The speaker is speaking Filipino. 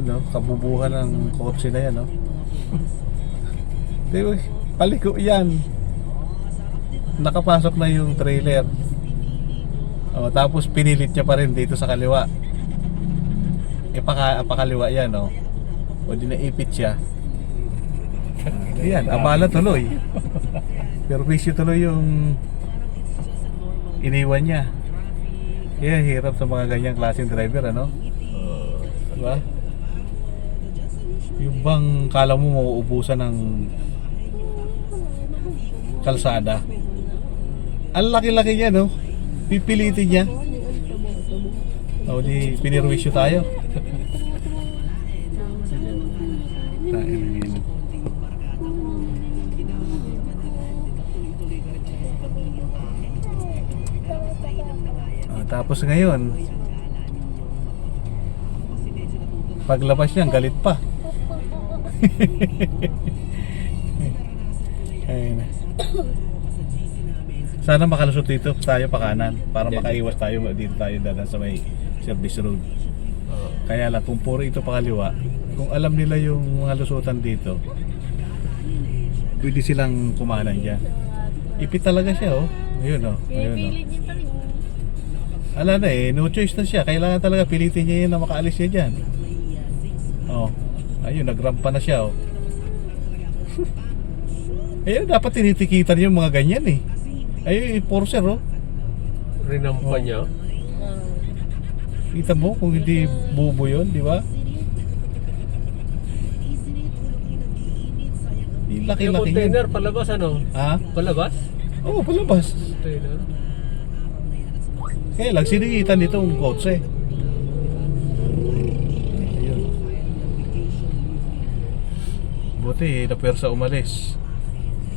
Ayun no, kabubuhan ng kotse na yan no. Diba, paliko yan. Nakapasok na yung trailer. Tapos pinilit niya pa rin dito sa kaliwa. Pakaliwa yan no. O di naipit siya. Ayan, abala tuloy. Pero bisyo tuloy yung iniwan niya. Kaya hirap sa mga ganyang klaseng driver ano. Diba? Yung bang kala mo mauubusan ng kalsada. Ang laki-laki niya no. Pipilitin niya. O di pinirwisyo tayo. Tapos ngayon paglabas niya galit pa. Ayun. Sana makalusot dito tayo pa kanan para makaiwas tayo dito tayo dadaan sa may service road. Kaya lang kung puro ito pa kaliwa, kung alam nila yung mga lusutan dito, pwede silang kumanan dyan. Ipit talaga siya oh. Ayun oh. Ayun oh. Ala na no choice na siya. Kailangan talaga pilitin niya yun na makaalis siya dyan. Ayun, nagrampa na siya Ayun, dapat tinitikitan yung mga ganyan eh. Ayun, forcer Rinampa niya. Kita mo kung hindi bubo yun, di ba? Yung laki-laki Yung container, palabas ano? Ha? Palabas? Oo, palabas. Container. Kaya lang, sinigitan nitong kotse. Ayun. Buti, napwersa umalis.